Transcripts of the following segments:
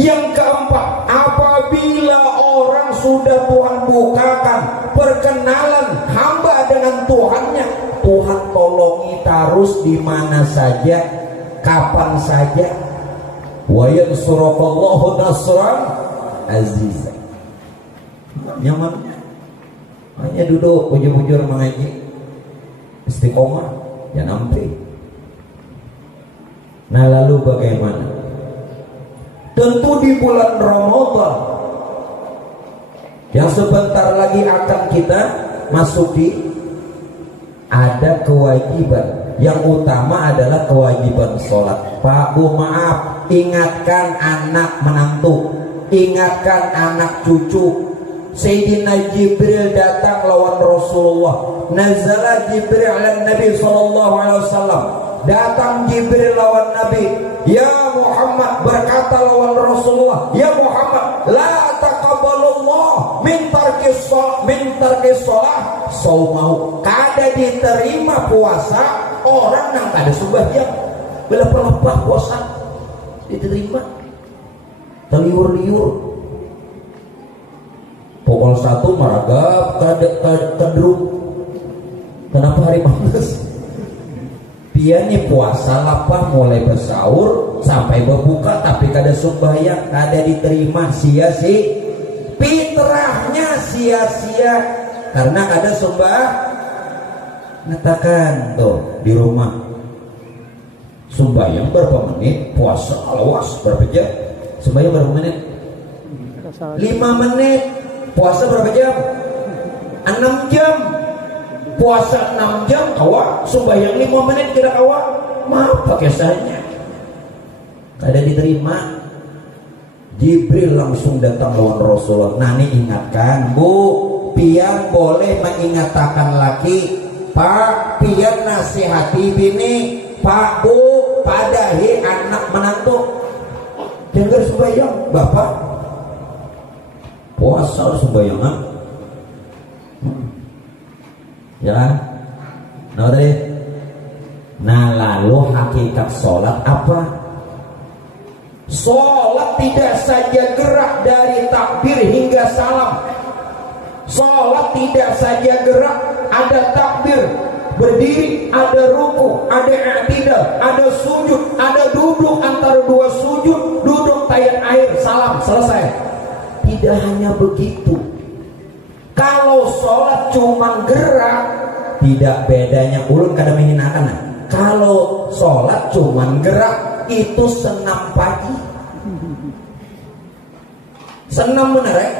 Yang keempat, apabila orang sudah Tuhan bukakan perkenalan hamba dengan Tuhannya, Tuhan tolongi terus di mana saja, kapan saja. Wa yansurukallahu nasran azizan. Nyaman. Hanya duduk ujur-ujur mengaji, istiqomah, ya nampi. Nah lalu bagaimana? Tentu di bulan Ramadan yang sebentar lagi akan kita masuki, ada kewajiban. Yang utama adalah kewajiban sholat. Pak Bu, maaf, ingatkan anak menantu, ingatkan anak cucu. Sayyidina Jibril datang lawan Rasulullah. Nazala Jibril ala Nabi sallallahu alaihi wasallam. Datang Jibril lawan Nabi. Ya Muhammad, berkata lawan Rasulullah, ya Muhammad, la taqabbalullah min tarkis shalah saumau. Kada diterima puasa orang yang kada sembahyang. Belepah-lepah puasa diterima. Teliur-liur. Pukul 1 maragap kedruk. Kenapa hari malas? Piani puasa lapah mulai bersaur sampai berbuka tapi kada sembahyang, kada diterima, sia-sia. Fitrahnya sia-sia karena kada sembah. Katakan tuh di rumah sembahyang berapa menit, puasa awas berapa jam? Sembahyang berapa menit? 5 menit. Puasa berapa jam? 6 jam. Puasa 6 jam kawa, sembahyang 5 menit kira kawa. Maaf pakai kisahnya. Kada diterima. Jibril langsung datang lawan Rasulullah. Nani ingatkan, Bu, pian boleh mengingatkan laki. Pak, pian nasihati bini. Pak, Bu, padahi anak menantu. Jangan sembahyang, Bapak. Puasa sembahyang. Ya kan? Nah tadi. Nah lalu hakikat sholat apa? Sholat tidak saja gerak dari takbir hingga salam. Sholat tidak saja gerak, ada takbir, berdiri, ada ruku, ada i'tidal, ada sujud, ada duduk antara dua sujud, duduk tayang air, salam, selesai. Tidak hanya begitu. Kalau sholat cuma gerak, tidak bedanya ulun kada menghinakan. Kalau sholat cuma gerak, itu senam pagi. Senam bener ya?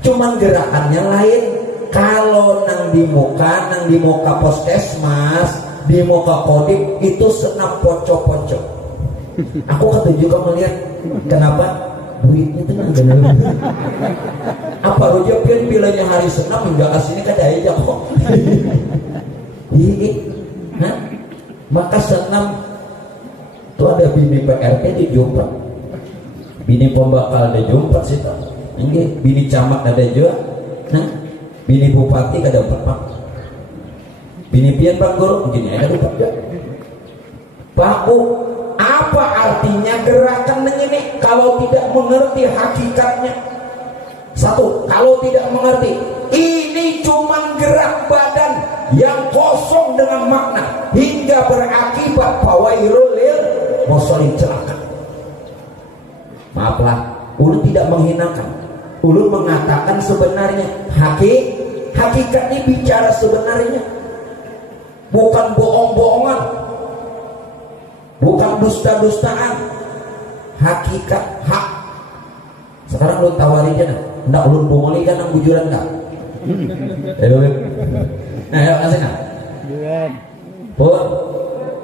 Cuman gerakannya lain. Kalau nang di muka puskesmas, di muka kodim, itu senam pocok-pocok. Aku kata juga melihat kenapa duitnya tenang bener. Apa roja pian bilanya hari senam hingga kasini kada aja kok. Nah, maka senam itu ada bini PRT di Jumpat, bini pembakal ada Jumpat sih tak. Ini bini camat ada juga. Nah, bini bupati kada dapat. Bini pian Pak Guru begini ada dapat juga. Pak Bu, apa artinya gerakan ini kalau tidak mengerti hakikatnya? Satu, kalau tidak mengerti, ini cuma gerak badan yang kosong dengan makna hingga berakibat fawailul lil musallin, celaka. Maaflah, ulun tidak menghinakan. Ulun mengatakan sebenarnya hakikat ini bicara sebenarnya, bukan bohong-bohongan, bukan dusta-dustaan. Hakikat hak. Sekarang ulun tawari aja nah. Ndak ulun bongoli kan nang bujuran enggak? Nah, ayo kasih nah. Bujuran. Pun.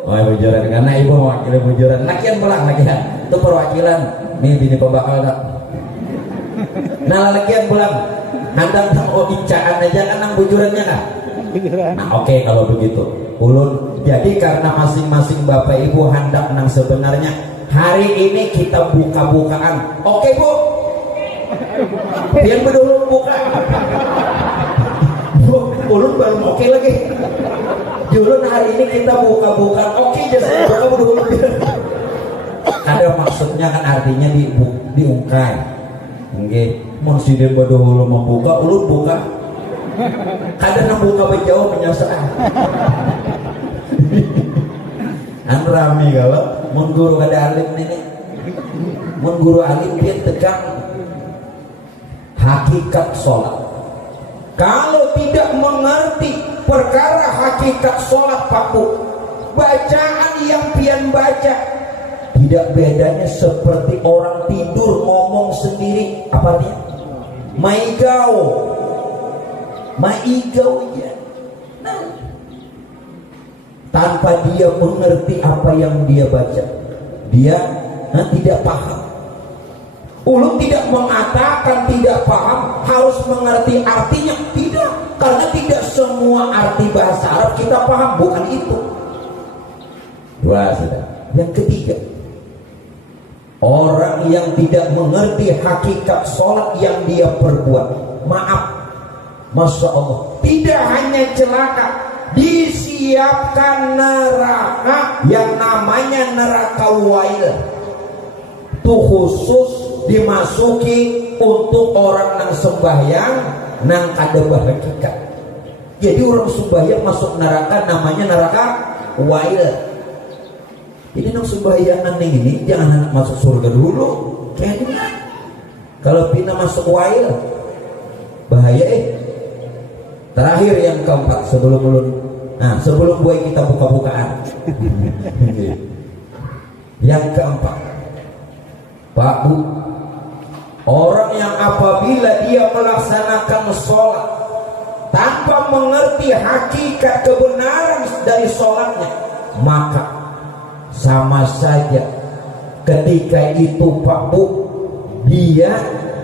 Oh, bujuran karena ibu mewakili bujuran. Lakian pulang lakian. Itu perwakilan. Nih bini pembakal tak. Nah, lakian pulang. Handang tang incaan aja kan nang bujurannya kan? Nah, oke kalau begitu. Ulun jadi karena masing-masing Bapak Ibu hendak nang sebenarnya hari ini kita buka-bukaan. Oke, Bu. Yang berdulu buka. Ulun baru oke lagi. Julun hari ini kita buka-bukaan. Oke, jadi buka dulu. Ada maksudnya kan artinya diungkai. Nggih, mun siden badoholo membuka, ulun buka. Kadang buka bejauh menyasar. An rame kalau mun guru kada alim ini. Mun guru alim dia tegang hakikat sholat. Kalau tidak mengerti perkara hakikat sholat Pak Bu, bacaan yang pian baca tidak bedanya seperti orang tidur ngomong sendiri. Apa dia? Maigau ya. Nah, tanpa dia mengerti apa yang dia baca, dia tidak paham. Ulun tidak mengatakan tidak paham harus mengerti artinya, tidak, karena tidak semua arti bahasa Arab kita paham, bukan itu. Dua sudah. Yang ketiga, orang yang tidak mengerti hakikat sholat yang dia perbuat, maaf, Masya Allah, tidak hanya celaka, disiapkan neraka yang namanya neraka wail. Itu khusus dimasuki untuk orang nang sembahyang nang kada bahagikat. Jadi orang sembahyang masuk neraka namanya neraka wail. Jadi nang sembahyangan ini jangan anak masuk surga dulu. Kayaknya kalau pina masuk wail bahaya. Terakhir yang keempat sebelum buat kita buka-bukaan. Yang keempat, Pak Bu, orang yang apabila dia melaksanakan sholat tanpa mengerti hakikat kebenaran dari sholatnya, maka sama saja ketika itu Pak Bu, dia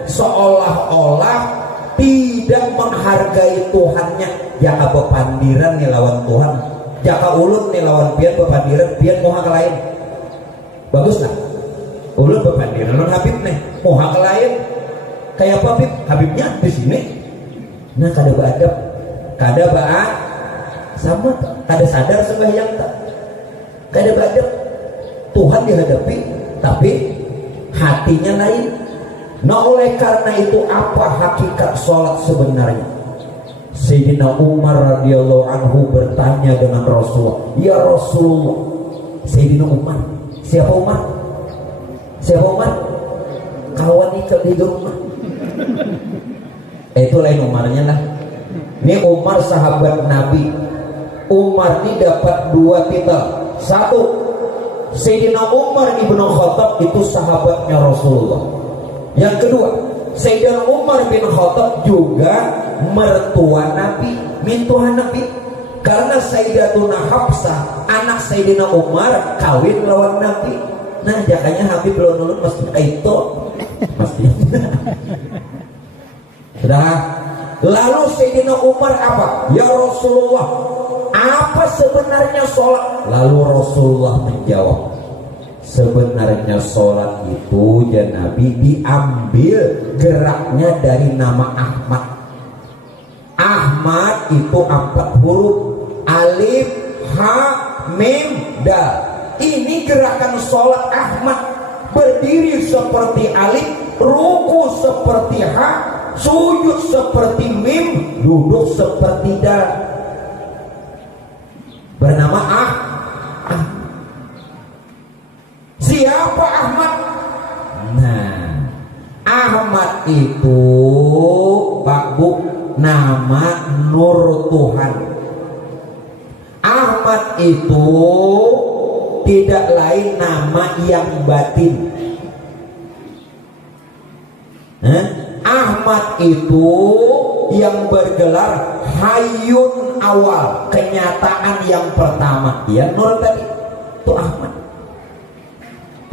seolah-olah tidak menghargai Tuhannya. Jaka bepandiran nih lawan Tuhan, jaka ulun nih lawan pian bepandiran, pian moha ke lain. Bagus lah, ulun bepandiran lawan Habib nih moha ke lain. Kayak apa Habib? Habibnya di sini. Nah kada beadab, kada baat sama, kada sadar sembahyang tak, kada beadab. Tuhan dihadapi tapi hatinya lain. Nah oleh karena itu apa hakikat sholat sebenarnya? Sayyidina Umar radhiyallahu anhu bertanya dengan Rasulullah, ya Rasulullah. Sayyidina Umar, siapa Umar? Siapa Umar? Kawan ikat di rumah. Itu lain Umarnya lah. Ini Umar sahabat Nabi. Umar ini dapat dua titel. Satu, Sayyidina Umar ibnu Khattab itu sahabatnya Rasulullah. Yang kedua, Sayyidina Umar bin Khattab juga mertua Nabi, mintuhan Nabi. Karena Sayyidatuna Hafsah, anak Sayyidina Umar, kawin lawan Nabi. Nah, jakanya Habib belum nulun mesti itu, mesti. Sudah. Lalu Sayyidina Umar apa? Ya Rasulullah, apa sebenarnya sholat? Lalu Rasulullah menjawab, sebenarnya sholat itu ya Nabi diambil geraknya dari nama Ahmad. Ahmad itu 4 huruf, alif, ha, mim, dal. Ini gerakan sholat Ahmad. Berdiri seperti alif, ruku seperti ha, sujud seperti mim, duduk seperti dal. Bernama Siapa Ahmad? Nah, Ahmad itu Pak Bu, nama Nur Tuhan. Ahmad itu tidak lain nama yang batin. Ahmad itu yang bergelar Hayyun awal, kenyataan yang pertama. Ya Nur tadi itu Ahmad.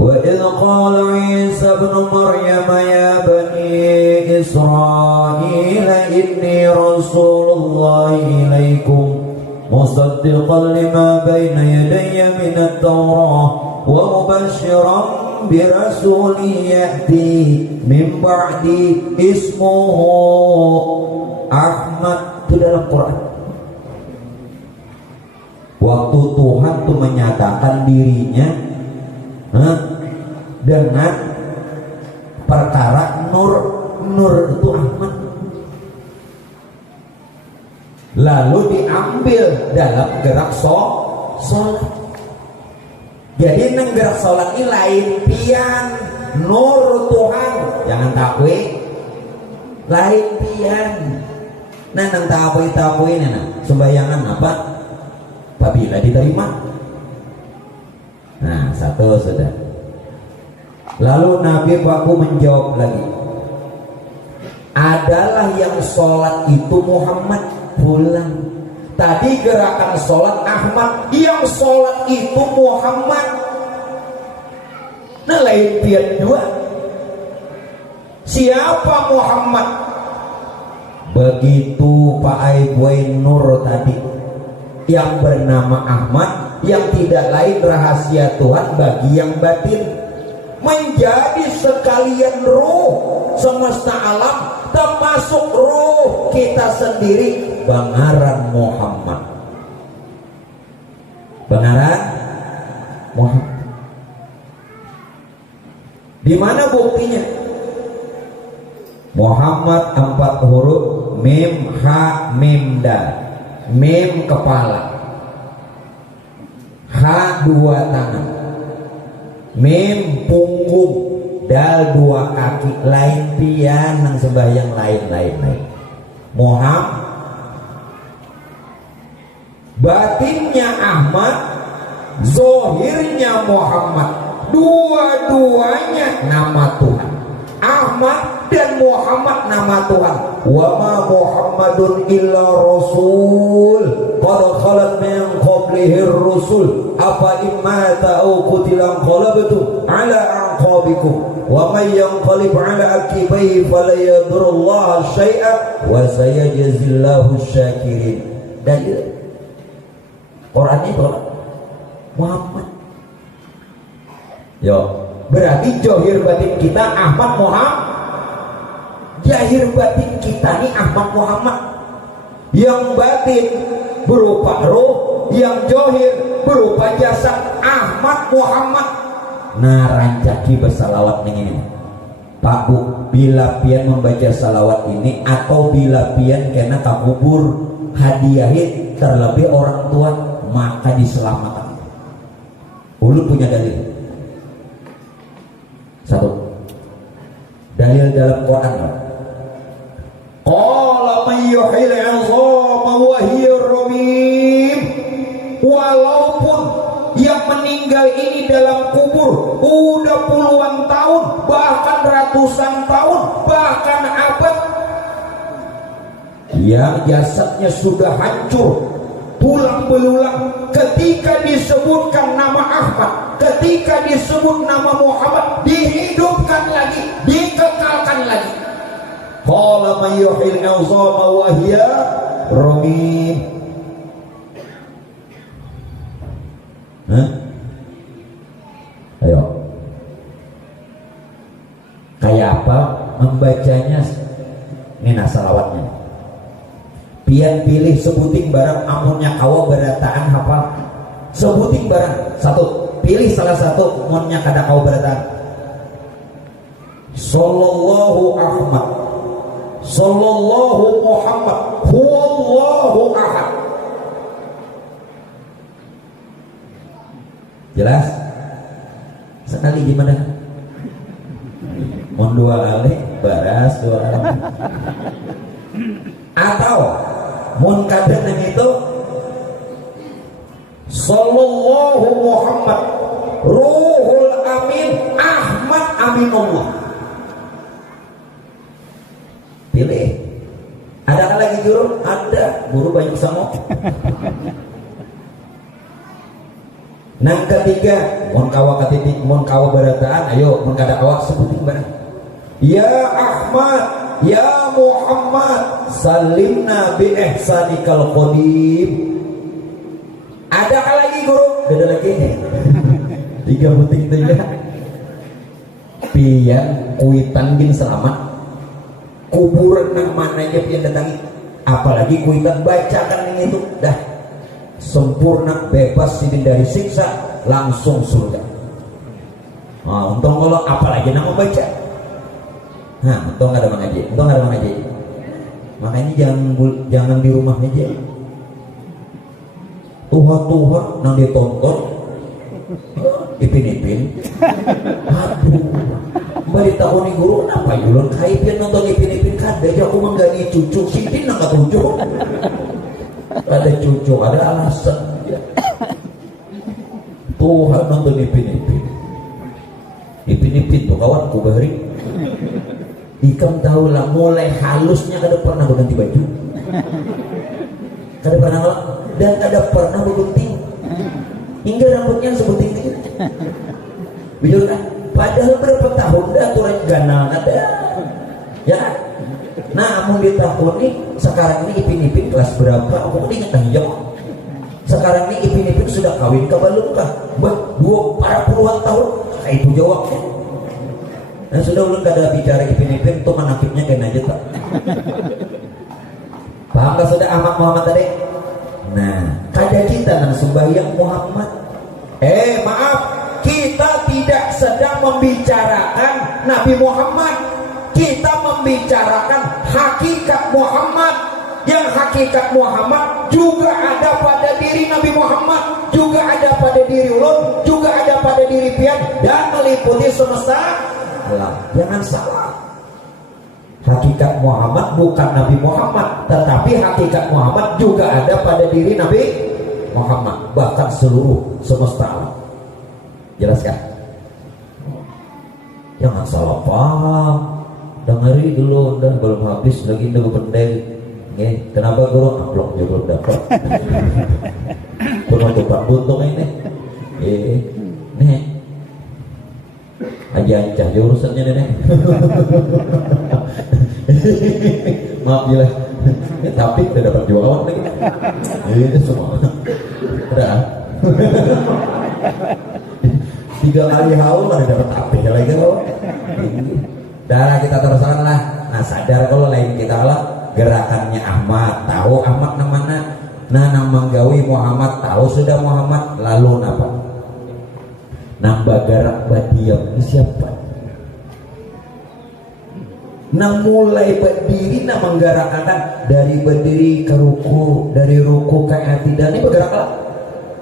وَإِذْ قَالَ عِيسَى ابْنُ مَرْيَمَ يَا بَنِي إِسْرَائِيلَ إِنِّي رَسُولُ اللَّهِ إِلَيْكُمْ مُصَدِّقًا لِمَا بَيْنَ يَدَيَّ مِنَ التَّوْرَاةِ وَمُبَشِّرًا بِرَسُولٍ يَأْتِي مِنْ بَعْدِي اسْمُهُ Ahmad. Itu dalam Quran. Waktu Tuhan tuh menyatakan dirinya dengan perkara nur. Nur itu Ahmad, lalu diambil dalam gerak sholat. Jadi neng gerak sholat ini lain pian nur Tuhan, jangan takwe lain pian. Nah neng takwe ini sembayangan apa apabila diterima. Nah satu sudah. Lalu Nabi Paku menjawab lagi, adalah yang sholat itu Muhammad pulang. Tadi gerakan sholat Ahmad, yang sholat itu Muhammad. Nah lain pian dua. Siapa Muhammad? Begitu Pak Aibuai Nur tadi, yang bernama Ahmad, yang tidak lain rahasia Tuhan bagi yang batin, menjadi sekalian ruh semesta alam, termasuk ruh kita sendiri. Bangaran Muhammad, bangaran Muhammad. Di mana buktinya? Muhammad 4 huruf, mim ha mim dal. Mim kepala, ha 2 tangan, mim punggung, dal 2 kaki. Lain pian nang sembahyang lain. Muhammad batinnya Ahmad, zohirnya Muhammad, dua-duanya nama Tuhan. Ahmad dan Muhammad nama Tuhan. Wa ma Muhammadun illa rasul qad khalat min qablihi rusul afa imma ta'u qutilan qalabtum ala aqabikum wa may yanqalib ala akibaihi fala yadurullah syai'a wa sayajzillahu syakirin. Dalil Quran itu Muhammad. Yo, berarti johir batin kita Ahmad Muhammad. Jahir batin kita ini Ahmad Muhammad. Yang batin berupa roh, yang johir berupa jasad Ahmad Muhammad. Nah rancaki bersalawat ini Pak Bu, bila pian membaca salawat ini atau bila pian kena kabubur hadiahin terlebih orang tua, maka diselamatkan. Ulu punya dalil. Satu dalil dalam Quran. Qala man yuhil 'izama wa hiya ramim. Walaupun yang meninggal ini dalam kubur udah puluhan tahun, bahkan ratusan tahun, bahkan abad, yang jasadnya sudah hancur tulang belulang, ketika disebutkan nama Ahmad, ketika disebut nama Muhammad, dihidupkan lagi, dikekalkan lagi. Qala may yuhil 'izama wa hiya ramim. Ayo, kayak apa membacanya? Ini salawatnya. Pian pilih sebuting barang amunnya kawa berataan hafal. Sebuting barang satu, pilih salah satu amunnya kada kawa berataan. Sallallahu Ahmad, sallallahu Muhammad, huwallahu ahad. Jelas? Sekali gimana? Mon 2 kali baras 2 kali. Atau mun kadang itu sallallahu Muhammad ruhul amin Ahmad aminullah. Pilih. Adakah lagi guru? Ada. Guru banyak sama. Nang ketiga, mun kawa ketitik, mun kawa berataan, ayo mun kada kawa sebutin barang. Ya Ahmad, ya Muhammad, salimna bi ihsanikal qadim. Adakah lagi guru? Ada lagi. 3 buting saja. Pian kuitan bin selamat. Kuburan nang mananya pian datangi. Apalagi kuitan bacakan ini itu dah sempurna, bebas dari siksa, langsung surga. Untung kalau apalagi nama baca. Nah, untung nggak ada mengaji, makanya jangan di rumah aja. Tuhan nang ditonton ipin. Aduh, bari tahun ini guru kenapa yulun kaipin nonton ipin kan aja aku mah gak cucu sidin nang cucu. Ada cucu, ada alasan ya. Tuhan nonton ipin tuh kawanku bahari. Ikam tahu lah mulai halusnya kada pernah berganti baju, kada pernah dan kada pernah bergunting hingga rambutnya sebuting itu. Betul kan? Padahal berapa tahun dah turun ganal ada, ya kan? Nah, amun di tahun ini sekarang ini ipin kelas berapa? Aku ingat dah sekarang ini ipin sudah kawin ke belum kah? Para puluhan tahun, itu jawabnya. Nah, sudah ulun kada bicara ipin itu menakibnya kena aja tak? Paham tak sudah Ahmad Muhammad tadi? Nah, kada kita nang sembahyang Muhammad. Maaf, kita tidak sedang membicarakan Nabi Muhammad. Kita membicarakan hakikat Muhammad. Yang hakikat Muhammad juga ada pada diri Nabi Muhammad, juga ada pada diri ulun, juga ada pada diri pian, dan meliputi semesta alam. Jangan salah. Hakikat Muhammad bukan Nabi Muhammad, tetapi hakikat Muhammad juga ada pada diri Nabi Muhammad, bahkan seluruh semesta alam. Jelas kan? Jangan salah paham. Dengari dulu, udah belum habis lagi udah pendek. Kenapa guru? Amplopnya belum dapat. Penutupan buntung ini. Nih. Aja urusannya nenek. Maaf gila. Tapi udah dapat jual kawan lagi. Ini semua. Udah. 3 kali haul ada dapat api lagi kalau. Darah kita teruskan lah. Nah, sadar kalau lain kita lah gerakannya Ahmad, tahu Ahmad namanya. Nah, nang manggawi Muhammad, tahu sudah Muhammad, lalu napa? Nang bagarak badiam ini siapa? Nang mulai berdiri nang menggerakkan dari berdiri ke ruku, dari ruku ke i'tidal ini bergeraklah.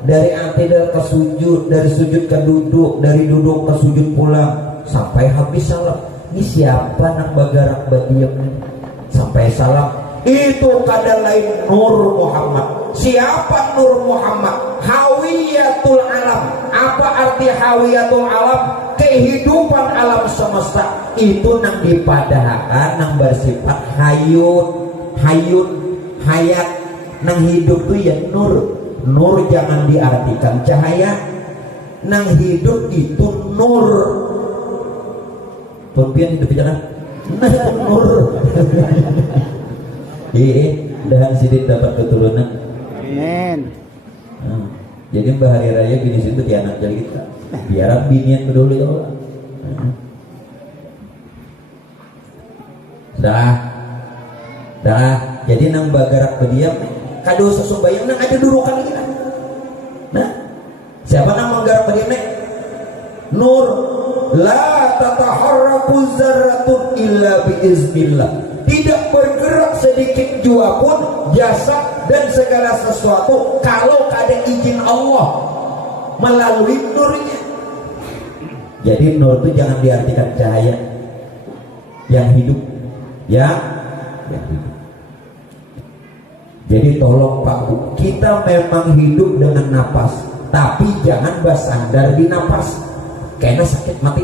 Dari i'tidal ke sujud, dari sujud ke duduk, dari duduk ke sujud pulang sampai habis salam. Ini siapa nang bagarak badiam ini? Sampai salam. Itu kada lain Nur Muhammad. Siapa Nur Muhammad? Hawiyatul alam. Apa arti hawiyatul alam? Kehidupan alam semesta. Itu nang dipadahkan, nang bersifat hayat. Nang hidup tuh ya nur. Nur jangan diartikan cahaya. Nang hidup itu nur. Pempian hidup jangan. Nah, nur. Dan sidin dapat keturunan. Amin. Nah, jadi Mbah Hari Raya bini situ di anak jadi kita. Biar binian dulu ya Allah. Dah. Jadi nang bagarak berdiam kado sesumbayang nang ada durukan kita. Nah, siapa nang menggarak berdiam nih? Nur. La tataharraku zarratun illa biiznillah. Tidak bergerak sedikit jua pun jasad dan segala sesuatu kalau ada izin Allah melalui nurnya. Jadi nur itu jangan diartikan cahaya yang hidup, yang hidup. Jadi tolong Pak Bu, kita memang hidup dengan napas, tapi jangan bersandar di napas, karena sakit mati.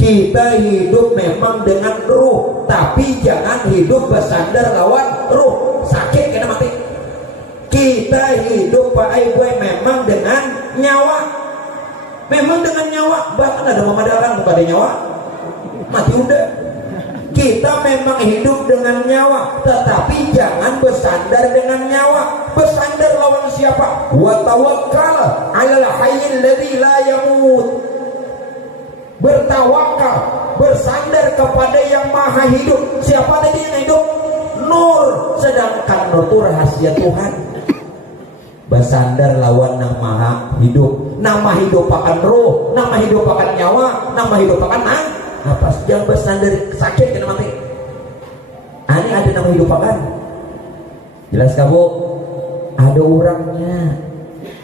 Kita hidup memang dengan ruh, tapi jangan hidup bersandar lawan ruh, sakit kena mati. Kita hidup Pak Ibu memang dengan nyawa, bahkan ada memadaran kepada nyawa, mati udah. Kita memang hidup dengan nyawa, tetapi jangan bersandar dengan nyawa. Bersandar lawan siapa? Wa tawakkal 'alal hayyil ladzi la yamut. Bertawakal, bersandar kepada yang maha hidup. Siapa tadi yang hidup? Nur. Sedangkan nur itu rahasia Tuhan. Bersandar lawan yang maha hidup. nama hidup akan ruh, nama hidup akan nyawa, nama hidup akan napas. Jangan bersandar sakit kena mati. Ini ada nama hidup akan. Jelas kamu? Ada orangnya.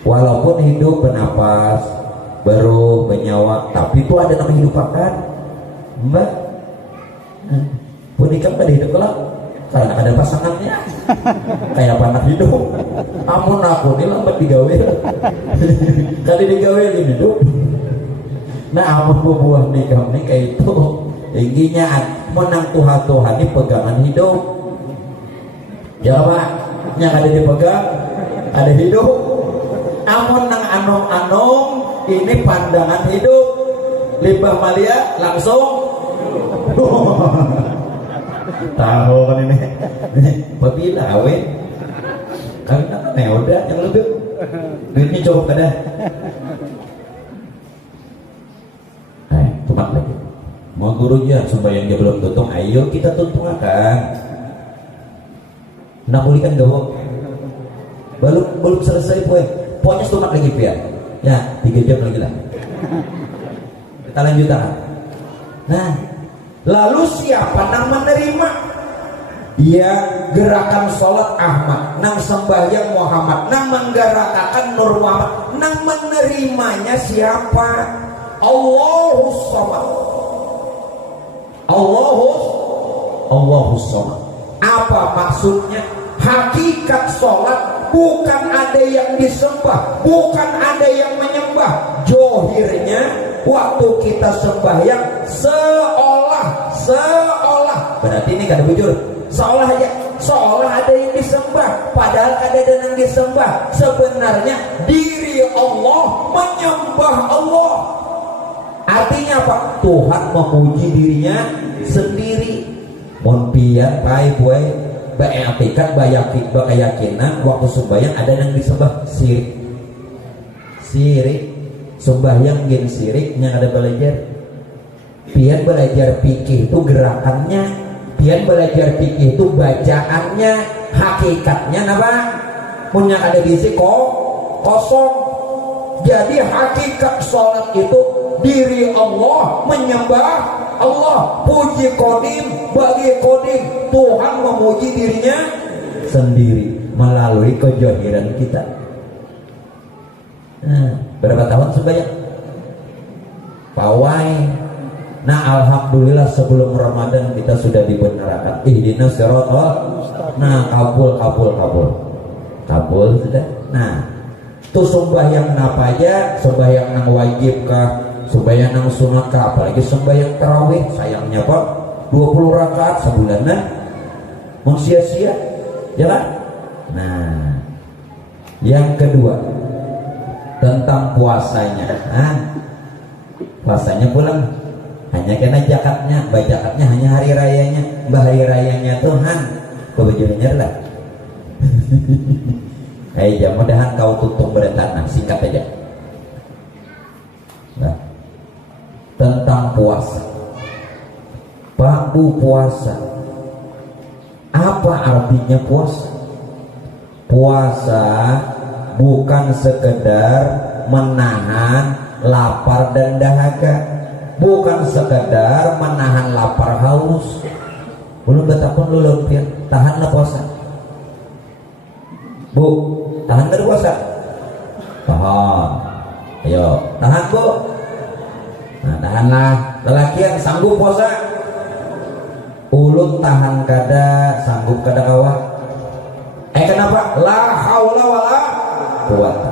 Walaupun hidup bernapas, baru bernyawa, tapi itu ada nama hidup akan. Mbak, punika pada hidup kelak karena ada pasangannya. Kayak anak hidup. Amun aku ini lambat digawe. Kali digawe ini hidup. Nah, amun buah nikah ini kayak itu. Tingginya menang Tuhan ini pegangan hidup. Jawab, yang ada dipegang, ada hidup. Amun nang anong-anong ini pandangan hidup. Limbah malia langsung. Tahu kan ini. Pabila awet. Karena kan udah yang lebih. Duitnya cukup kada. Tumak lagi. Mau gurunya sembahyang dia belum tuntung, ayo kita tuntung akan. Nak pulihkan gawang. Belum selesai poin. Pokoknya tumak lagi biar. Ya 3 jam lagi lah. Kita lanjutkan. Nah, lalu siapa yang menerima? Dia gerakan sholat Ahmad, nang sembahyang Muhammad, nang menggerakkan Nur Muhammad, nang menerimanya siapa? Allahus Samad. Allahus Samad. Apa maksudnya? Hakikat sholat bukan ada yang disembah, bukan ada yang menyembah. Johirnya waktu kita sembahyang seolah berarti ini kada bujur, seolah aja, seolah ada yang disembah, padahal ada yang disembah. Sebenarnya diri Allah menyembah Allah. Artinya apa? Tuhan memuji dirinya sendiri. Mon pian pai buai beetikat keyakinan waktu sembahyang ada yang disembah sirik sembahyang gen sirik yang ada belajar. Pian belajar fikih itu gerakannya, pian belajar fikih itu bacaannya, hakikatnya apa? Punya ada gizi kosong. Jadi hakikat sholat itu diri Allah menyembah Allah, puji kodim bagi kodim. Tuhan memuji dirinya sendiri melalui kejahiran kita. Nah, berapa tahun sembahyang? Pawai. Nah, alhamdulillah sebelum Ramadan kita sudah dibenarkan. Ihdinas siratal. Nah, kabul sudah. Nah, itu sembahyang apa aja? Sembahyang yang wajib kah? Sembahyang yang sunat kah? Apalagi sembahyang tarawih. Sayangnya Pak, 20 rakaat sebulan nah. Sia-sia, ya kan? Nah, yang kedua tentang puasanya. Nah, puasanya pulang hanya kena jakatnya, jakatnya hanya hari rayanya. Hari rayanya Tuhan, kebajunya lah. Ayo, mudahan kau tutup bertanah, singkat aja. Nah, tentang puasa, bambu puasa. Apa artinya puasa? Puasa bukan sekedar menahan lapar dan dahaga, bukan sekedar menahan lapar haus. Belum betapun lu lumpir, tahanlah puasa. Bu, tahan berpuasa? Tahan. Ayo, tahan Bu. Nah, tahanlah. Lelaki yang sanggup puasa, ulut tahan kada, sanggup kada kawat. Kenapa? La haula wala quwata.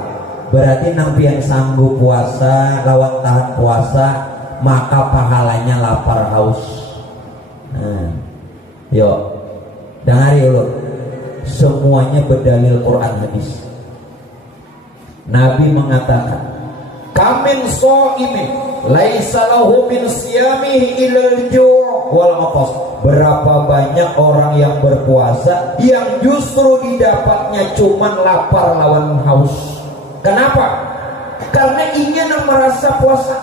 Berarti nampi yang sanggup puasa, lawan tahan puasa, maka pahalanya lapar haus. Nah, yuk, dengari ulut. Semuanya berdalil Quran hadis. Nabi mengatakan, "Kamin sha'imin laisa lahu min siyamihi illal ju' wal 'atas." Berapa banyak orang yang berpuasa yang justru didapatnya cuman lapar lawan haus. Kenapa? Karena ingin merasa puasa,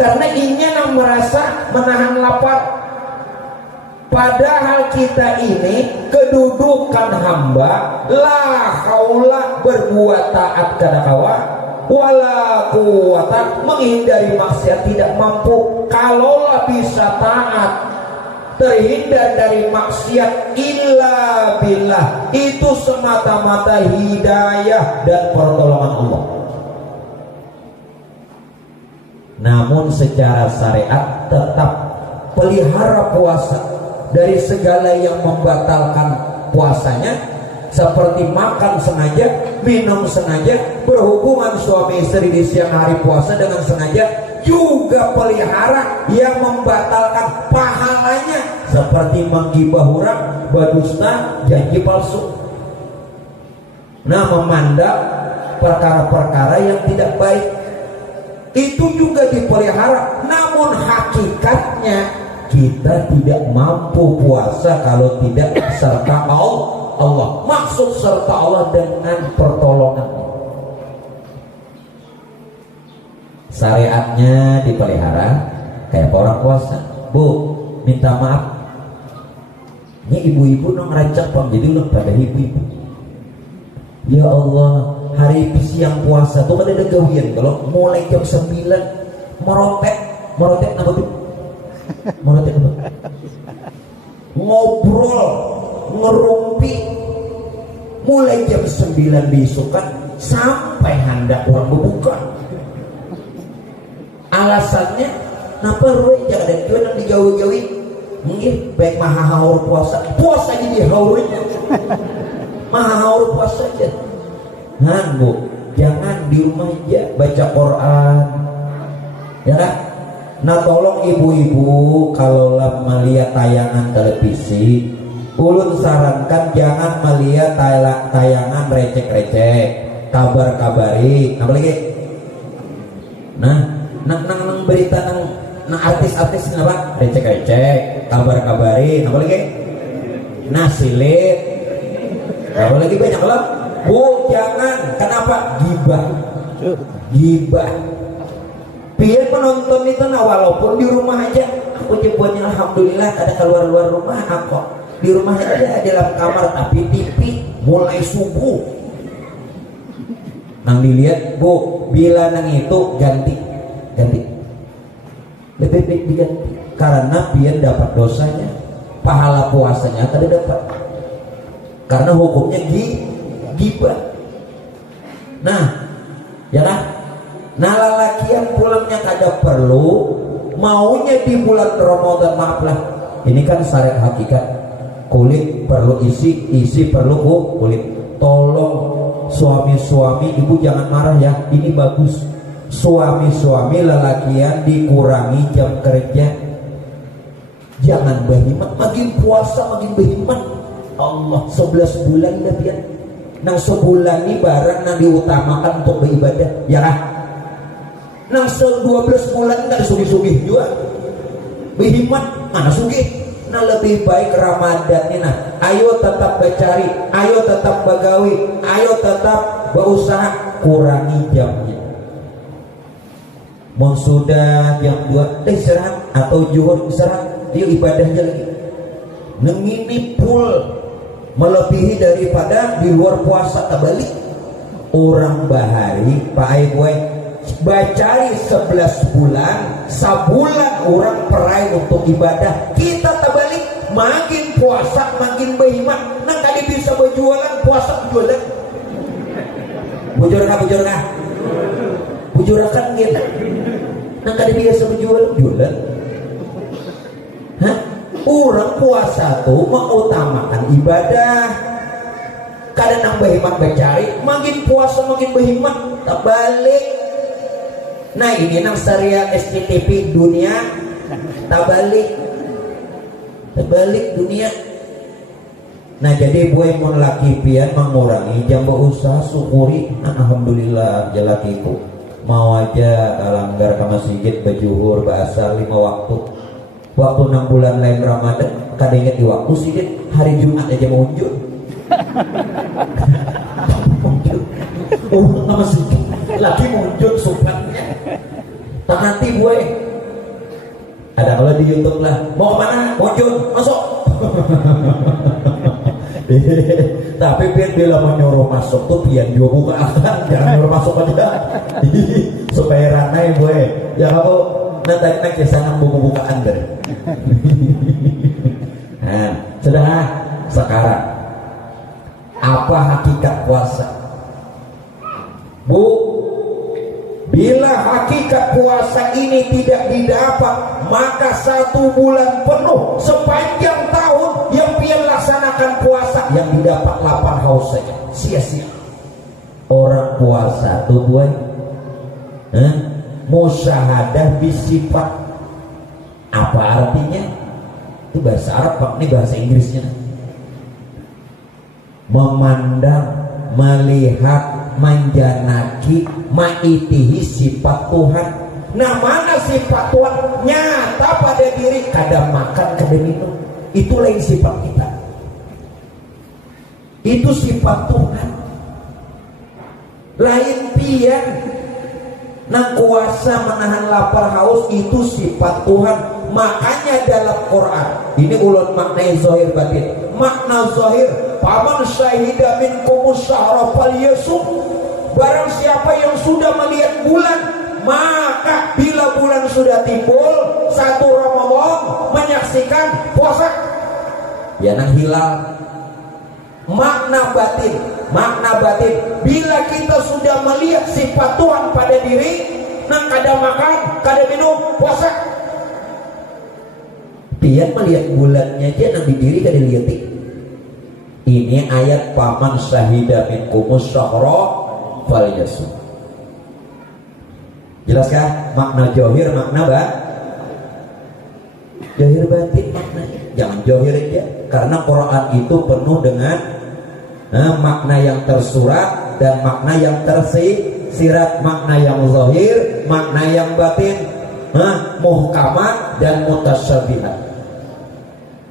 karena ingin merasa menahan lapar. Padahal kita ini kedudukan hamba, la haula, berbuat taat kada kawa wala quwata, menghindari maksiat tidak mampu. Kalaulah bisa taat, terhindar dari maksiat, illa billah, itu semata-mata hidayah dan pertolongan Allah. Namun secara syariat tetap pelihara puasa dari segala yang membatalkan puasanya, seperti makan sengaja, minum sengaja, berhubungan suami istri di siang hari puasa dengan sengaja, juga pelihara yang membatalkan pahalanya, seperti menggibah orang, berdusta, janji palsu. Nah, memandang perkara-perkara yang tidak baik itu juga dipelihara. Namun hakikatnya kita tidak mampu puasa kalau tidak serta Allah. Maksud serta Allah dengan pertolongan. Syariatnya dipelihara kayak orang puasa. Bu, minta maaf, ini ibu-ibu nong rancak pang jadi ulang pada ibu-ibu. Ya Allah, hari siang puasa tuh kan ada gawian. Kalau mulai jam 9 merotek apa tuh? Merotek apa? Ngobrol, ngerumpi, mulai jam 9 besokan sampai hendak orang berbuka. Alasannya kenapa Roy jangan ada jualan digawi-gawi? Mungkin baik maha haur puasa jadi haurnya. Maha haur puasa aja. Nah, Bu, jangan di rumah aja baca Quran. Ya kan? Nah, tolong ibu-ibu kalau melihat tayangan televisi, ulun sarankan jangan melihat tayangan recek-recek, kabar-kabari, apa lagi? Nang berita nang artis-artis kenapa? Recek-recek, kabar-kabari, apa lagi? Nasilit, apa lagi banyak lah. Bu, jangan. Kenapa? Gibah. Biar penonton itu, nah walaupun di rumah aja, aku nyebutnya alhamdulillah ada keluar rumah aku. Di rumah aja dalam kamar tapi TV mulai subuh. Nang dilihat, Bu, bila nang itu ganti. Lebih baik diganti karena biar dapat dosanya, pahala puasanya kada dapat. Karena hukumnya gibah. Nah, ya kan? Nah, lalakian pulangnya kada perlu, maunya di bulan Ramadan, maaflah. Ini kan syariat hakikat. Kulit perlu isi perlu kulit. Tolong suami-suami, ibu jangan marah ya. Ini bagus. Suami-suami lalakian dikurangi jam kerja. Jangan berhemat, makin puasa makin berhemat. Allah, 11 bulan dah pian. Nang sebulan ini barang nang diutamakan untuk beribadah, ya kan? Nang 12 bulan nggak sugih-sugih juga. Berhemat, mana sugih? Nah, lebih baik Ramadan ini. Nah, ayo tetap bercari, ayo tetap bagawi, ayo tetap berusaha, kurangi jamnya. Mau sudah jam 2 istirahat atau zuhur istirahat, yuk ibadah aja lagi. Nengini full melebihi daripada di luar puasa terbalik. Orang bahari Pak Aiboy bacari 11 bulan, sebulan orang perai untuk ibadah. Kita terbalik, makin puasa makin berhemat. Nang tadi bisa berjualan, puasa berjualan. Bujurakan gitu. Nang tadi biasa berjualan. Hah? Orang puasa tuh mengutamakan ibadah. Kadang nang berhemat bercari, makin puasa makin berhemat, terbalik. Nah, ini nang syariat SCTV dunia terbalik dunia. Nah, jadi buat mon laki pian mengurangi jam berusaha, syukuri. Alhamdulillah jalakiku mau aja langgar ke masjid berjuhur bahasa 5 waktu. Waktu 6 bulan lain Ramadan, kada ingat di waktu sidit hari Jumat aja mau unjuk. Nama sedih lagi munjuk supaya tak nanti gue ada kalau di YouTube lah, mau kemana munjuk masuk. Tapi pian bila menyuruh masuk tuh pian juga buka akan, jangan nyuruh masuk aja. Supaya ranai boy. Ya kamu nanti kisah nang buka Anda. Nah, sudah sekarang apa hakikat puasa? Bu, bila hakikat puasa ini tidak didapat, maka 1 bulan penuh sepanjang tahun yang pian laksanakan puasa yang didapat 8 haus saja, sia-sia. Orang puasa tuh boy, musyahadah bisifat. Apa artinya? Itu bahasa Arab Pak, ini bahasa Inggrisnya. Memandang, melihat, menjanaki, maitihi sifat Tuhan. Nah, mana sifat Tuhan nyata pada diri? Kadang makan, kadang minum. Itu lain sifat kita. Itu sifat Tuhan. Lain pian. Nah, kuasa menahan lapar haus itu sifat Tuhan. Makanya dalam Quran ini ulun maknai zahir batin. Makna zahir, paman syahida minkumus syahra falyasum. Barang siapa yang sudah melihat bulan, maka bila bulan sudah timbul 1 Ramadan menyaksikan puasa. Ya nang hilal. Makna batin, bila kita sudah melihat sifat Tuhan pada diri, nang kada makan, kada minum, puasa. Pian melihat bulannya aja nang di diri kada liati. Ini ayat paman syahida minkumus syahra falyasum. Jelaskah makna johir, makna johir batin maknanya. Jangan johir aja, karena Quran itu penuh dengan makna yang tersurat dan makna yang tersirat, makna yang zahir, makna yang batin, muhkamat dan mutasyabihat.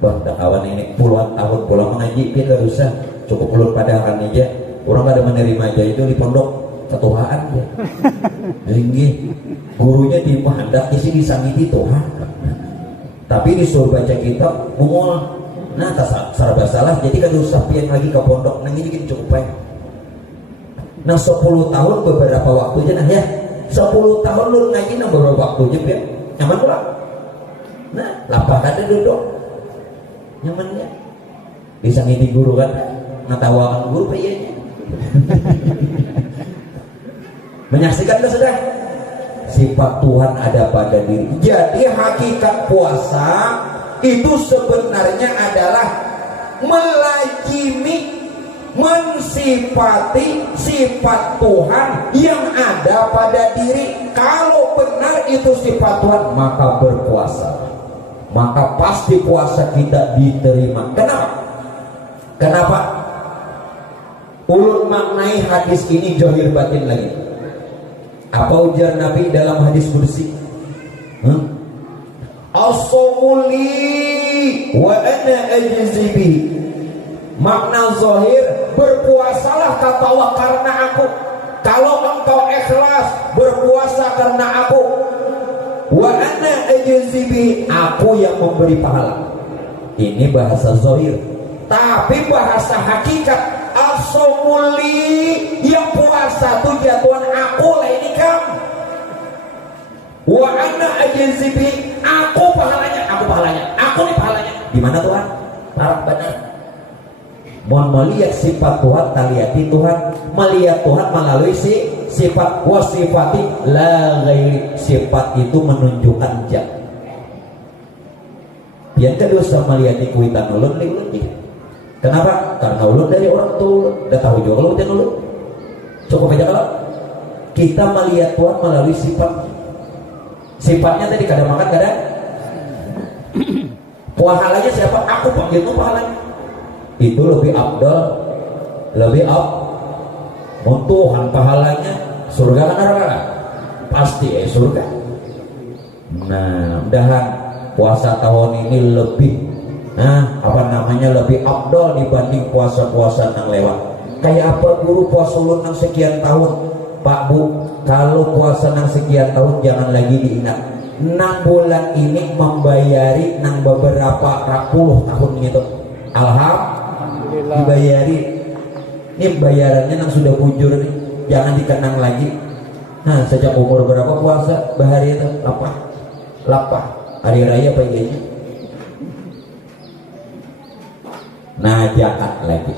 Bah, dah kawan ini puluhan tahun pulang mengaji, kita usah cukup ulun pada akan aja. Orang ada menerima aja itu di pondok ketuaan ya. Ini gurunya di hendak isi disangiti Tuhan. Tapi disuruh baca kitab mungol. Nah, tak serba salah. Jadi kan usah pian lagi ke pondok. Nang ini kan cukup baik. Nah, 10 tahun beberapa waktu aja nah ya. 10 tahun lu ngaji nang beberapa waktu aja pian. Nyaman pula. Nah, lapar kada duduk. Nyamannya disangiti guru kan, ngatawakan guru payahnya. Menyaksikan itu sudah sifat Tuhan ada pada diri. Jadi hakikat puasa itu sebenarnya adalah melazimi, mensifati sifat Tuhan yang ada pada diri. Kalau benar itu sifat Tuhan, maka berpuasa. Maka pasti puasa kita diterima. Kenapa? Ulun maknai hadis ini johir batin lagi. Apa ujar Nabi dalam hadis kursi? As-sawmuli wa ana ajzi bihi. Makna zahir, berpuasalah kata Allah karena aku. Kalau engkau ikhlas berpuasa karena aku, wa ana ajzi bihi, aku yang memberi pahala. Ini bahasa zahir. Tapi bahasa hakikat, as-sawmuli, yang puasa tuh jatuhan aku lah ini kamu. Wa ana ajzi bihi, aku pahalanya, aku nih pahalanya. Di mana Tuhan? Parah benar. Mohon melihat sifat Tuhan, taliyati Tuhan, melihat Tuhan melalui sifat wasifati la ghairi. Sifat itu menunjukkan zat. Yang kedua sama melihat kuitan ulun nih. Kenapa? Karena ulun dari orang tua, udah tahu juga kalau kuitan ulun. Cukup aja kalau kita melihat Tuhan melalui sifat. Sifatnya tadi kadang makan kadang. Pahalanya siapa? Aku panggil tuh pahalanya. Itu lebih abdal, lebih Tuhan pahalanya. Surga kan neraka? Pasti surga. Nah, mudahan puasa tahun ini lebih lebih abdal dibanding puasa-puasa yang lewat. Kayak apa guru puasa ulun nang sekian tahun? Pak Bu, kalau puasa nang sekian tahun jangan lagi diingat. 6 bulan ini membayari nang beberapa puluh tahun gitu. dibayari. Ini bayarannya yang sudah bujur nih, jangan dikenang lagi. Nah, sejak umur berapa puasa bahari itu? Lapah hari raya apa iya? Nah, zakat lagi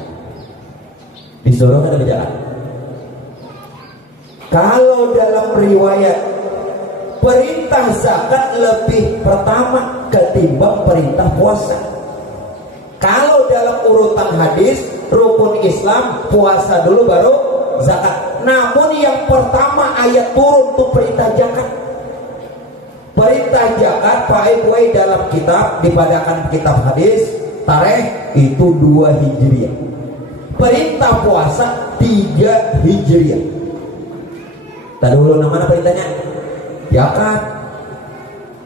disuruh ada zakat. Kalau dalam riwayat perintah zakat lebih pertama ketimbang perintah puasa. Kalau dalam urutan hadis rukun Islam puasa dulu baru zakat. Namun yang pertama ayat turun untuk perintah zakat. Perintah zakat pakai dalam kitab dipadakan kitab hadis tarikh itu 2 Hijriah. Perintah puasa 3 Hijriah. Tadi dulu namanya perintahnya zakat.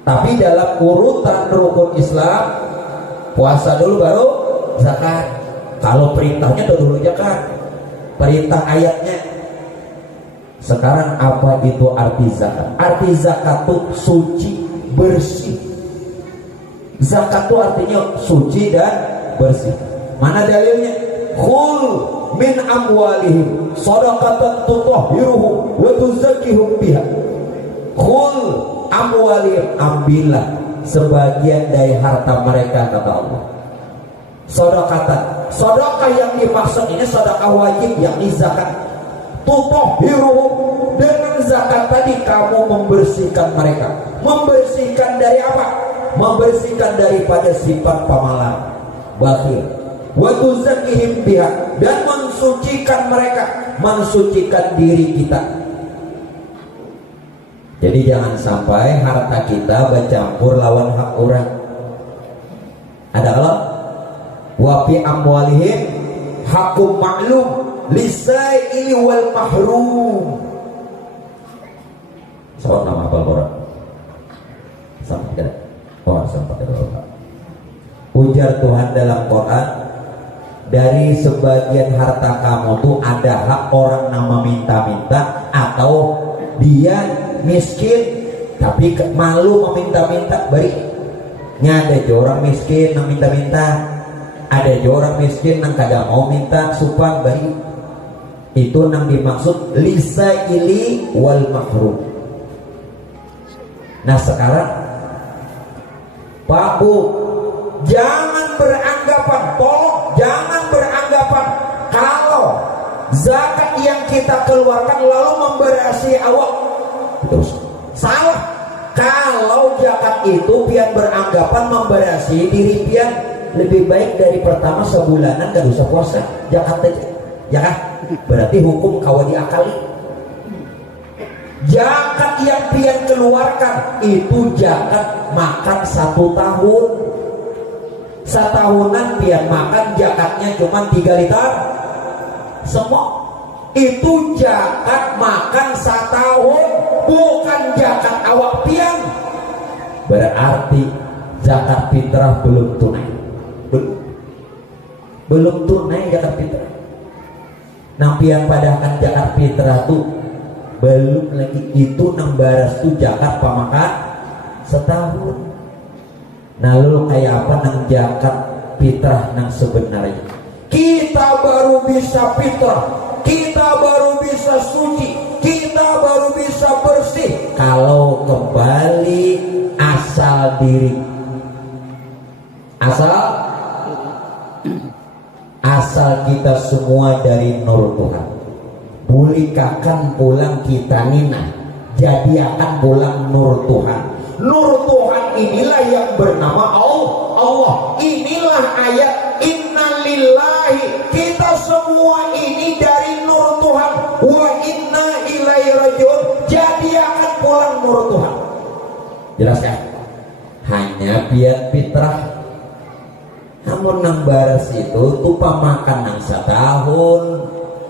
Tapi dalam urutan rukun Islam puasa dulu baru zakat. Kalau perintahnya dulu zakat, perintah ayatnya. Sekarang apa itu arti zakat? Arti zakat itu suci, bersih. Zakat itu artinya suci dan bersih. Mana dalilnya? Khul min amwalihim shadaqatan tutahhiruhum wa tuzakkihum biha. Khul amwalihim, ambillah sebagian dari harta mereka, kata Allah. Shadaqatan, sedekah yang dimaksud ini sedekah wajib, yakni zakat. Tutahhiruhum, dengan zakat tadi kamu membersihkan mereka. Membersihkan dari apa? Membersihkan daripada sifat pemalas, bakhil. Wa tuzakkihim biha, dan mensucikan mereka, mensucikan diri kita. Jadi jangan sampai harta kita bercampur lawan hak orang. Ada Allah wa fi amwalihim haqqum ma'lum lisaili wal mahrum. Soal nama apa Quran? Sampai tidak? Oh, sampai tidak. Ujar Tuhan dalam Quran, dari sebagian harta kamu tuh ada hak orang nama minta-minta, atau dia miskin tapi malu meminta-minta. Bari ada orang miskin yang minta-minta, ada orang miskin yang kadang mau minta supang. Bari itu yang dimaksud lisaili wal mahrum. Nah sekarang Pak Bu, jangan beranggapan, tolong jangan beranggapan kalau zakat yang kita keluarkan lalu memberasi awak. Terus salah. Kalau zakat itu pian beranggapan memberasi diri pian lebih baik dari pertama sebulanan gak usah puasa zakat aja, ya kan? Berarti hukum kawan diakali. Zakat yang pian keluarkan itu zakat makan 1 tahun. Setahunan pian makan zakatnya cuma 3 liter semua. Itu zakat makan 1 tahun, bukan zakat awak pian. Berarti zakat fitrah belum tunai. Belum tunai zakat fitrah. Nah pian padahkan zakat fitrah tuh belum lagi, itu nang baras tuh zakat pamakan setahun. Nah lu kayak apa nang zakat fitrah nang sebenarnya? Kita baru bisa fitrah, kita baru bisa suci, kita baru bisa bersih kalau kembali asal diri. Asal kita semua dari nur Tuhan. Bulikakan pulang kita nina, jadi akan pulang nur Tuhan. Nur Tuhan inilah yang bernama Allah. Inilah ayat innalillahi, kita semua ini dari nur Tuhan. Wa inna ilaihi rajiun, jadi akan pulang nur Tuhan. Jelas kan? Hanya biar fitrah. Namun nang baras itu tupa makan nang 1 tahun.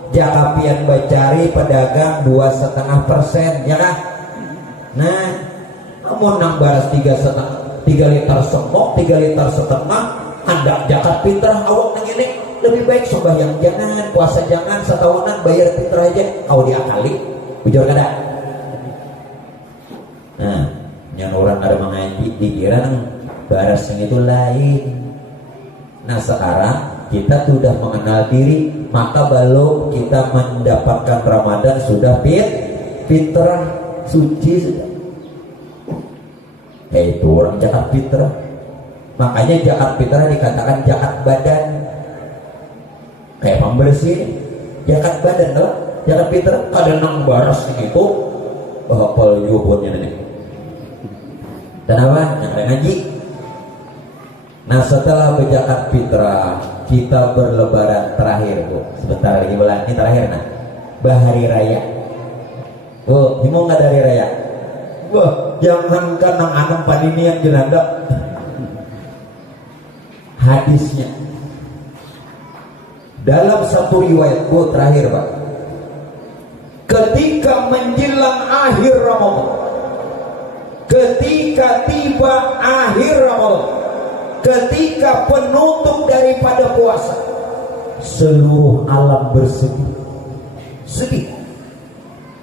Jaka pian bacari pedagang 2,5%, ya kan? Nah, namun nang baras 3 liter semok, 3 liter setengah, hendak zakat fitrah awak nang ini lebih baik sembahyang jangan, puasa jangan, setahunan bayar fitrah aja, kau diakali, bujur kada? Nah, yang orang ada mengaji dikira nang baras yang itu lain. Nah sekarang kita sudah mengenal diri, maka belum kita mendapatkan Ramadan sudah fitrah suci sudah. Itu orang zakat fitrah. Makanya zakat fitrah dikatakan zakat badan. Kayak pembersih, zakat badan loh. Zakat fitrah kadang nang baras itu, apal yubonnya nih. Dan apa? Yang ngaji. Nah setelah berzakat fitrah, kita berlebaran terakhir, Bu. Sebentar lagi bulan ini terakhir, nah. Bahari raya. Oh, ini mau nggak dari raya? Wah, jangan kan nang anam paninian jenanda. Hadisnya dalam satu riwayat, Bu, terakhir, Pak. Ketika menjelang akhir Ramadan, ketika tiba akhir Ramadan, ketika penutup daripada puasa, seluruh alam bersedih, sedih.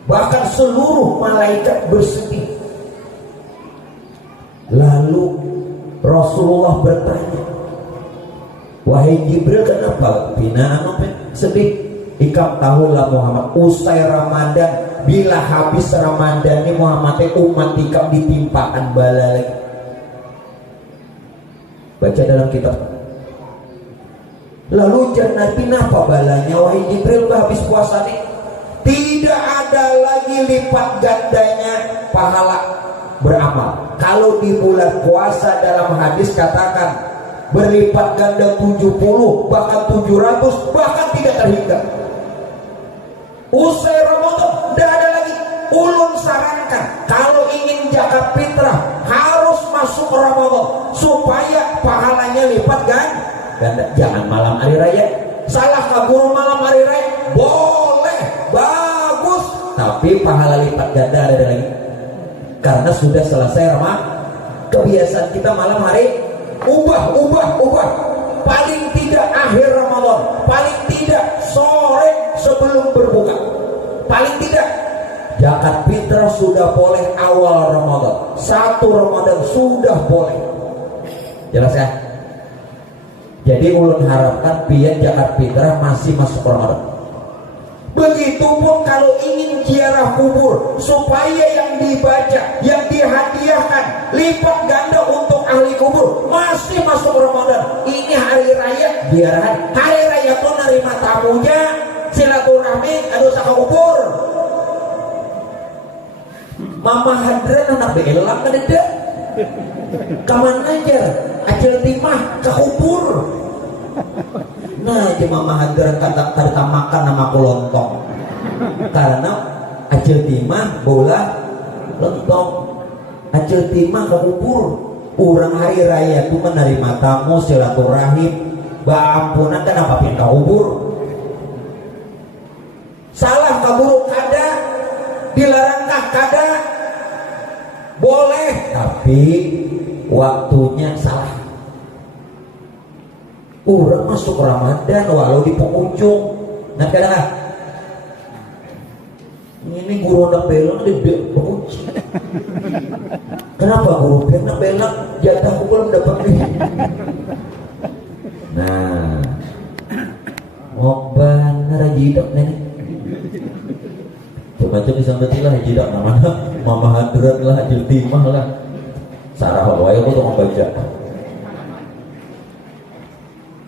Bahkan seluruh malaikat bersedih. Lalu Rasulullah bertanya, wahai Jibril, kenapa bina sedih? Ikam tahulah Muhammad, usai Ramadan, bila habis Ramadan ini Muhammad umat ikam ditimpakan bala lagi. Baca dalam kitab. Lalu Nabi apa balanya? Wahai Jibril, habis puasa nih tidak ada lagi lipat gandanya pahala beramal. Kalau di bulan puasa dalam hadis katakan berlipat ganda 70, bahkan 700, bahkan tidak terhingga. Usai Ramadan tidak ada lagi. Ulun sarankan kalau ingin zakat fitrah harus masuk Ramadan supaya pahalanya lipat ganda. Jangan malam hari raya. Salah kabur malam hari raya boleh, bagus, tapi pahala lipat ganda ada lagi. Karena sudah selesai Ramadan. Kebiasaan kita malam hari ubah. Paling tidak akhir Ramadan, paling tidak sore sebelum berbuka, paling tidak zakat fitrah sudah boleh awal Ramadan, 1 Ramadan sudah boleh. Jelas ya? Jadi ulun harapkan biar zakat fitrah masih masuk Ramadan. Begitupun kalau ingin ziarah kubur supaya yang dibaca, yang dihadiahkan lipat ganda untuk ahli kubur, masih masuk Ramadan. Ini hari raya ziarah. Hari raya tuh nerima tamunya, silaturahmi, ada usaha kubur. Mama hadran anak belang kan ada. Kaman aja, acil timah ke kubur. Nah, Mama hadran kata makan nama lontong. Karena acil timah bola lontong. Acil timah ke kubur. Orang hari raya itu menerima tamu, silaturahim, baampunan kan apa pindah kubur. Salah kabur kada, dilarangkah kada, boleh, tapi waktunya salah. Orang masuk Ramadan walau di penghujung. Nah kadang ini guru nak belang di penghujung. Kenapa guru nak belang jatah belum dapat nih? Nah, ngoban rajidak nenek. Coba bisa betilah jidak namanya Mama hadrat lah, ajil timah lah. Sarah wae aku tuh membaca.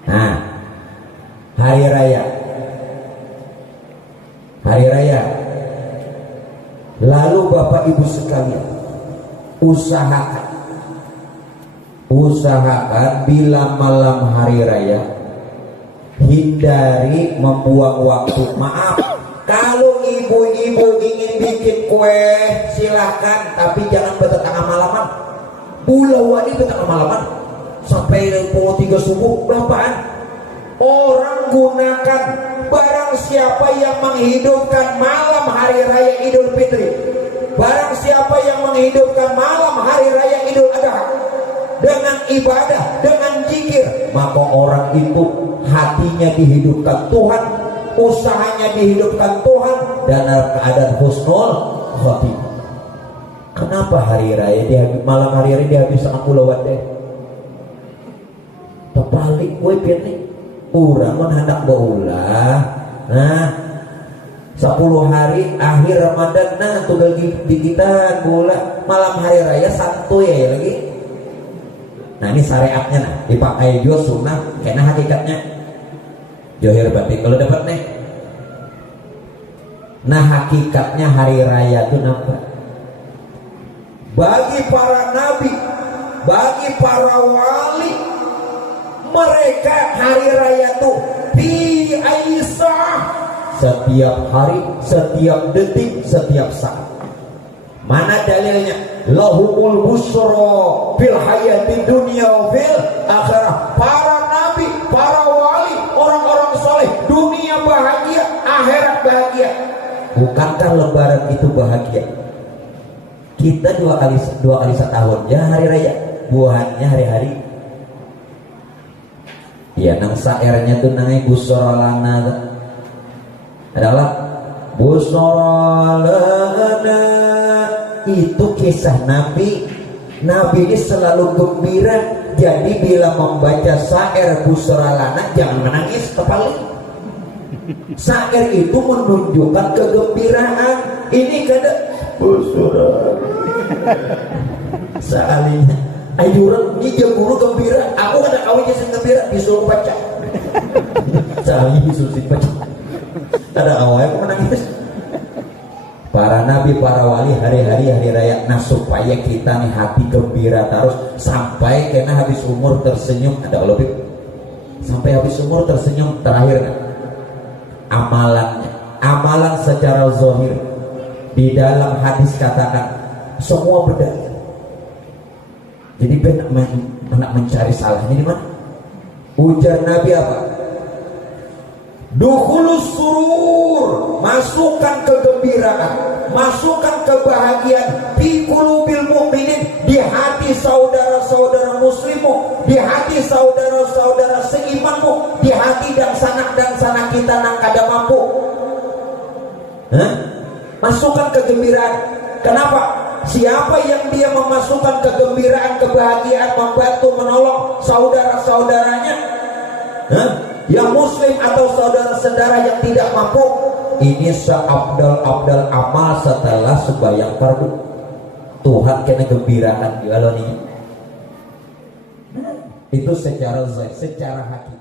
Nah, hari raya, lalu Bapak Ibu sekalian usahakan bila malam hari raya hindari membuang waktu. Maaf, kalau ibu-ibu ingin bikin kue silakan, tapi jangan bertengah malaman. Bulawani bertengah malaman sampai pukul 3 subuh berapaan? Orang gunakan barang siapa yang menghidupkan malam hari raya Idul Fitri, barang siapa yang menghidupkan malam hari raya Idul Adha dengan ibadah, dengan zikir, maka orang itu hatinya dihidupkan Tuhan, usahanya dihidupkan Tuhan, dan keadaan husnul khotimah. Kenapa hari raya malam hari raya dia habis sama pulauan deh? Terbalik gue pilih urang mun hendak beulah. Nah 10 hari akhir Ramadan nah tunggal di kita beulah malam hari raya santuy ya lagi. Nah ini syariatnya nah dipakai juga sunnah kena hakikatnya johir batin kalau dapat nih. Nah hakikatnya hari raya itu apa? Bagi para nabi, bagi para wali, mereka hari raya itu fi Aisyah, setiap hari, setiap detik, setiap saat. Mana dalilnya? Lahumul busra fil hayati dunya fil akhirah. Para nabi, para wali, orang-orang soleh, dunia bahagia, akhirat bahagia. Bukankah lebaran itu bahagia? Kita dua kali setahun ya hari raya, buahannya hari-hari. Ya nang saernya tuh nang busrolana adalah busrolana, itu kisah Nabi. Nabi ini selalu gembira. Jadi bila membaca syair busrolana jangan menangis kepala. Syair itu menunjukkan kegembiraan. Ini kada busrolana sekalinya ayuran ini dia guru gembira, aku kada kawin sing gembira disuruh baca sekali disuruh baca ada awal aku menangis. Para nabi, para wali hari-hari hari raya. Nah supaya kita nih hati gembira terus sampai kena habis umur tersenyum. Ada lebih sampai habis umur tersenyum. Terakhir kan amalannya, amalan secara zahir di dalam hadis katakan semua berdalil. Jadi nak mencari salahnya di mana? Ujar Nabi apa? Dukhulus surur, masukkan kegembiraan, masukkan kebahagiaan fi qulubil mu'minin, di hati saudara-saudara muslimmu, di hati saudara-saudara seimanmu, di hati dan sanak kita nang kada mampu. Masukkan kegembiraan. Kenapa? Siapa yang dia memasukkan kegembiraan, kebahagiaan, membantu, menolong saudara-saudaranya, yang muslim atau saudara-saudara yang tidak mampu, ini seabdal-abdal amal setelah sembahyang fardu. Tuhan kena gembirakan di aloninya. Itu secara hakiki.